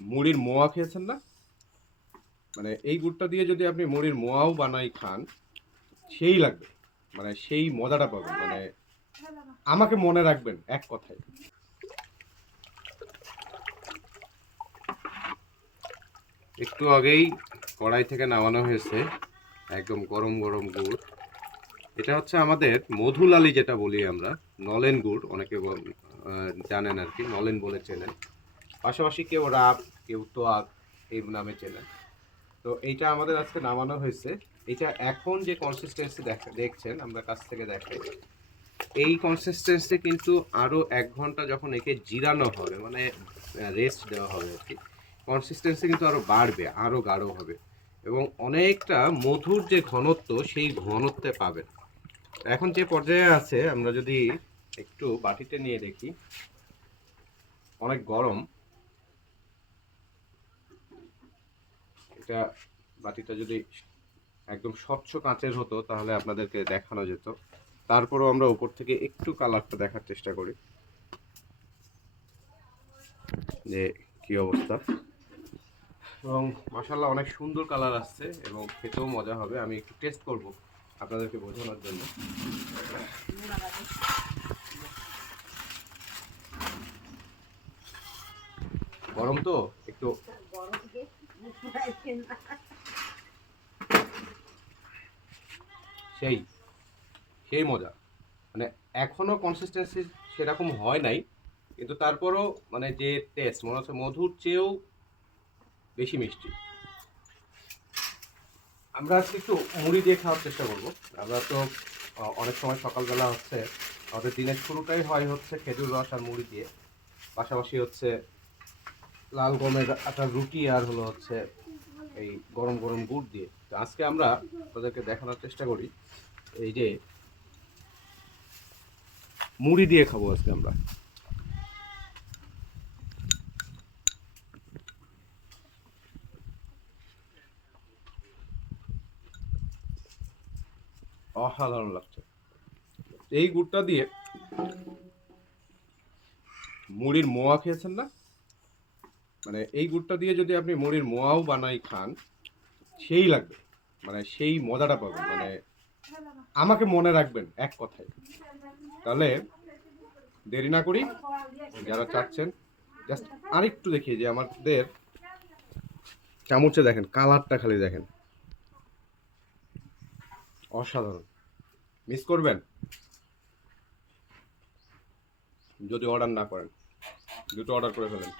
মুড়ির মোয়া খেয়েছেন না? মানে এই গুড়টা দিয়ে যদি আপনি মুড়ির মোয়াও বানাই খান, সেই লাগবে। মানে সেই মজাটা পাবেন। মানে আমাকে মনে রাখবেন এক কথায়। একটু আগেই কড়াই থেকে নামানো হয়েছে একদম গরম গরম গুড়। এটা হচ্ছে আমাদের মধুলালি যেটা বলি আমরা, নলেন গুড় অনেকে জানেন আর কি, নলেন বলে চেনেন। পাশাপাশি কেউ রাব, কেউ তোয়াক এই নামে চেনেন। তো এইটা আমাদের আজকে নামানো হয়েছে। এটা এখন যে কনসিস্টেন্সি দেখছেন আমরা কাছ থেকে দেখাই, এই কনসিস্টেন্সি কিন্তু আরো 1 ঘন্টা যখন একে জিরানো হবে, মানে রেস্ট দেওয়া হবে আর কি, কনসিস্টেন্সি কিন্তু আরো বাড়বে, আরো গাঢ় হবে এবং অনেকটা মধুর যে ঘনত্ব সেই ঘনত্বে পাবেন। এখন যে পর্যায়ে আছে আমরা যদি একটু বাটিতে নিয়ে দেখি, অনেক গরম এটা। বাটিটা যদি একদম স্বচ্ছ কাঁচের হতো তাহলে আপনাদেরকে দেখানো যেত। তারপরেও আমরা উপর থেকে একটু কালারটা দেখার চেষ্টা করি যে কি অবস্থা। এবং মাশাআল্লাহ অনেক সুন্দর কালার আসছে এবং খেতেও মজা হবে। আমি একটু টেস্ট করব আপনাদেরকে বোঝানোর জন্য। গরম তো একটু সেই সেই মজা। মানে এখনো কনসিস্টেন্সি সেরকম হয় নাই, কিন্তু তারপরও মানে যে টেস্ট মনে হচ্ছে মধুর চেয়েও বেশি মিষ্টি। আমরা আজকে একটু মুড়ি দিয়ে খাওয়ার চেষ্টা করব। আমরা তো অনেক সময় সকালবেলা হচ্ছে আমাদের দিনের শুরুটাই হয় হচ্ছে খেজুর রস আর মুড়ি দিয়ে, পাশাপাশি হচ্ছে লাল গমের আটার রুটি আর হলো হচ্ছে এই গরম গরম গুড় দিয়ে। তো আজকে আমরা তাদেরকে দেখানোর চেষ্টা করি এই যে মুড়ি দিয়ে খাবো আজকে আমরা। অসাধারণ লাগছে এই গুড়টা দিয়ে। মুড়ির মোয়া খেয়েছেন না? মানে এই গুড়টা দিয়ে যদি আপনি মুড়ির মোয়াও বানাই খান, সেই লাগবে। মানে সেই মজাটা পাবেন। মানে আমাকে মনে রাখবেন এক কথায়। তাহলে দেরি না করি, যারা চাচ্ছেন জাস্ট আরেকটু দেখিয়ে যে আমাদের চামচে দেখেন কালারটা, খালি দেখেন, অসাধারণ। মিস করবেন যদি অর্ডার না করেন। দুটো অর্ডার করে ফেলেন।